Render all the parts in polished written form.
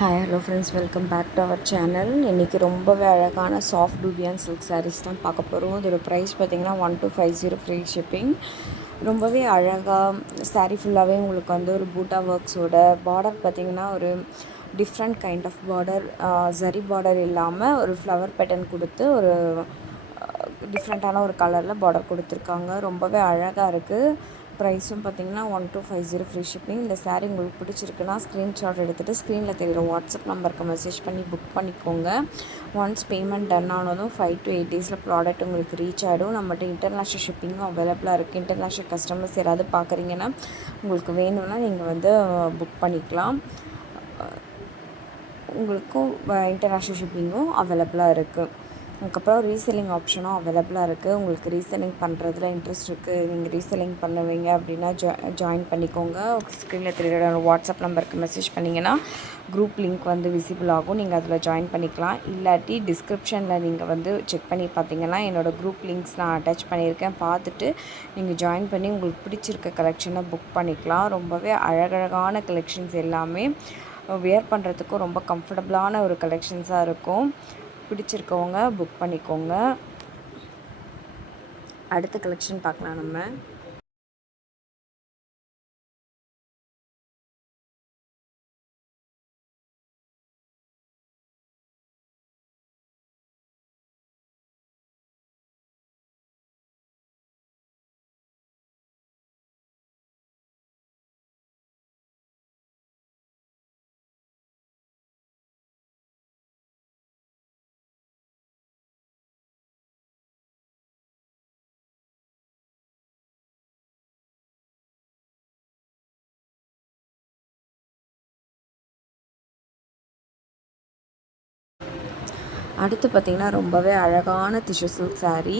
Hi hello friends, welcome back to our channel. இன்றைக்கி ரொம்பவே அழகான சாஃப்ட் டூபியான் சில்க் சாரீஸ் தான் பார்க்க போகிறோம். இதோட ப்ரைஸ் பார்த்திங்கன்னா 1250 ஃப்ரீ ஷிப்பிங். ரொம்பவே அழகாக சாரீ ஃபுல்லாகவே உங்களுக்கு வந்து ஒரு பூட்டா ஒர்க்ஸோட பார்டர் பார்த்திங்கன்னா ஒரு different kind of border, zari border இல்லாமல் ஒரு ஃப்ளவர் பேட்டர்ன் கொடுத்து ஒரு டிஃப்ரெண்ட்டான ஒரு கலரில் பார்டர் கொடுத்துருக்காங்க. ரொம்பவே அழகாக இருக்குது. ப்ரைஸும் பார்த்திங்கன்னா 1250 ஃப்ரீ ஷிப்பிங். இந்த சாரீ உங்களுக்கு பிடிச்சிருக்குன்னா ஸ்க்ரீன்ஷாட் எடுத்துகிட்டு ஸ்க்ரீனில் தெரிகிற வாட்ஸ்அப் நம்பருக்கு மெசேஜ் பண்ணி புக் பண்ணிக்கோங்க. ஒன்ஸ் பேமெண்ட் டன் ஆனதும் 5 to 8 டேஸில் ப்ராடக்ட் உங்களுக்கு ரீச் ஆகிடும். நம்மகிட்ட இன்டர்நேஷ்னல் ஷிப்பிங்கும் அவைலபிளாக இருக்குது. இன்டர்நேஷ்னல் கஸ்டமர்ஸ் யாராவது பார்க்குறீங்கன்னா உங்களுக்கு வேணும்னா நீங்கள் வந்து புக் பண்ணிக்கலாம். உங்களுக்கும் இன்டர்நேஷ்னல் ஷிப்பிங்கும் அவைலபிளாக இருக்குது. அதுக்கப்புறம் ரீசெல்லிங் ஆப்ஷனும் அவைலபிளாக இருக்குது. உங்களுக்கு ரீசெல்லிங் பண்ணுறதுல இன்ட்ரெஸ்ட் இருக்குது, நீங்கள் ரீசெல்லிங் பண்ணுவீங்க அப்படின்னா ஜாயின் பண்ணிக்கோங்க. ஸ்க்ரீனில் தெரிகிற வாட்ஸ்அப் நம்பருக்கு மெசேஜ் பண்ணிங்கன்னா குரூப் லிங்க் வந்து விசிபிள் ஆகும். நீங்கள் அதில் ஜாயின் பண்ணிக்கலாம். இல்லாட்டி டிஸ்கிரிப்ஷனில் நீங்கள் வந்து செக் பண்ணி பார்த்தீங்கன்னா என்னோடய குரூப் லிங்க்ஸ் நான் அட்டாச் பண்ணியிருக்கேன். பார்த்துட்டு நீங்கள் ஜாயின் பண்ணி உங்களுக்கு பிடிச்சிருக்க கலெக்ஷனை புக் பண்ணிக்கலாம். ரொம்பவே அழகழகான கலெக்ஷன்ஸ் எல்லாமே வியர் பண்ணுறதுக்கும் ரொம்ப கம்ஃபர்டபுளான ஒரு கலெக்ஷன்ஸாக இருக்கும். பிடிச்சிருக்கவங்க புக் பண்ணிக்கோங்க. அடுத்த கலெக்ஷன் பார்க்கலாம் நம்ம. அடுத்து பார்த்திங்கன்னா ரொம்பவே அழகான tissue silk sari,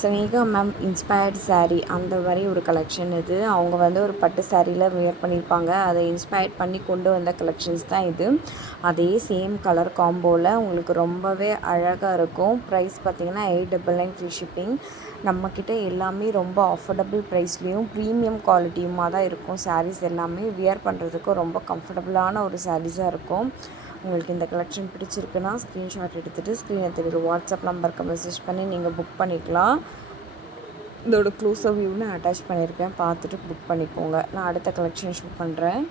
Sneha ma'am inspired sari அந்த மாதிரி ஒரு கலெக்ஷன் இது. அவங்க வந்து ஒரு பட்டு சாரியில் வியர் பண்ணியிருப்பாங்க. அதை இன்ஸ்பயர் பண்ணி கொண்டு வந்த கலெக்ஷன்ஸ் தான் இது. அதே சேம் கலர் காம்போவில் உங்களுக்கு ரொம்பவே அழகாக இருக்கும். ப்ரைஸ் பார்த்திங்கன்னா 899 ஃப்ரீ ஷிப்பிங். நம்மக்கிட்ட எல்லாமே ரொம்ப அஃபோர்டபுள் ப்ரைஸ்லேயும் ப்ரீமியம் குவாலிட்டியுமாக தான் இருக்கும். சாரீஸ் எல்லாமே வியர் பண்ணுறதுக்கும் ரொம்ப கம்ஃபர்டபுளான ஒரு சாரீஸாக இருக்கும். உங்களுக்கு இந்த கலெக்ஷன் பிடிச்சிருக்குன்னா ஸ்க்ரீன்ஷாட் எடுத்துகிட்டு ஸ்க்ரீனில் தெரியுற வாட்ஸ்அப் நம்பருக்கு மெசேஜ் பண்ணி நீங்கள் புக் பண்ணிக்கலாம். இதோட க்ளோஸர் வியூன்னு அட்டாச் பண்ணியிருக்கேன், பார்த்துட்டு புக் பண்ணிக்கோங்க. நான் அடுத்த கலெக்ஷன் ஷூட் பண்ணுறேன்.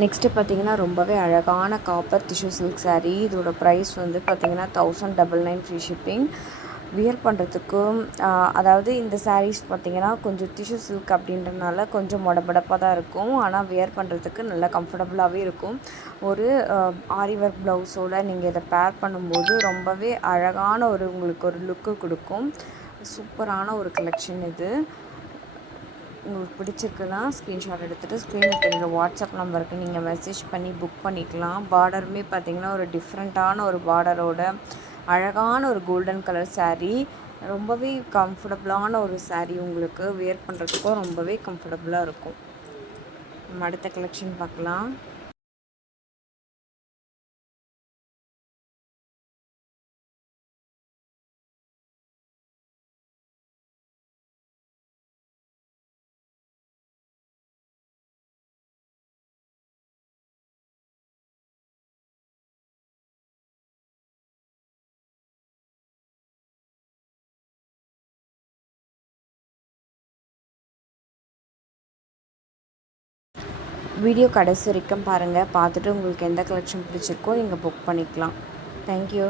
நெக்ஸ்ட்டு பார்த்திங்கன்னா ரொம்பவே அழகான காப்பர் டிஷ்யூ சில்க் சாரீ. இதோட ப்ரைஸ் வந்து பார்த்திங்கன்னா 1099 ஃப்ரீ ஷிப்பிங். வியர் பண்ணுறதுக்கும் அதாவது இந்த சாரீஸ் பார்த்திங்கன்னா கொஞ்சம் டிஷ்யூ சில்க் அப்படின்றனால கொஞ்சம் மொடபடப்பாக தான் இருக்கும். ஆனால் வியர் பண்ணுறதுக்கு நல்லா கம்ஃபர்டபுளாகவே இருக்கும். ஒரு ஆரி ஒர்க் ப்ளவுஸோடு நீங்கள் இதை பேர் பண்ணும்போது ரொம்பவே அழகான ஒரு உங்களுக்கு ஒரு லுக்கு கொடுக்கும். சூப்பரான ஒரு கலெக்ஷன் இது. உங்களுக்கு பிடிச்சிருக்குன்னா ஸ்க்ரீன்ஷாட் எடுத்துகிட்டு ஸ்க்ரீனில் தெரிகிற வாட்ஸ்அப் நம்பருக்கு நீங்கள் மெசேஜ் பண்ணி புக் பண்ணிக்கலாம். பார்டருமே பார்த்திங்கன்னா ஒரு டிஃப்ரெண்ட்டான ஒரு பார்டரோட அழகான ஒரு கோல்டன் கலர் சாரீ. ரொம்பவே கம்ஃபர்டபுளான ஒரு சாரீ. உங்களுக்கு வியர் பண்ணுறதுக்கும் ரொம்பவே கம்ஃபர்டபுளாக இருக்கும். நம்ம அடுத்த கலெக்ஷன் பார்க்கலாம். வீடியோ கடைசி வரைக்கும் பாருங்கள். பார்த்துட்டு உங்களுக்கு எந்த கலெக்ஷன் பிடிச்சிருக்கோ நீங்கள் புக் பண்ணிக்கலாம். தேங்க்யூ.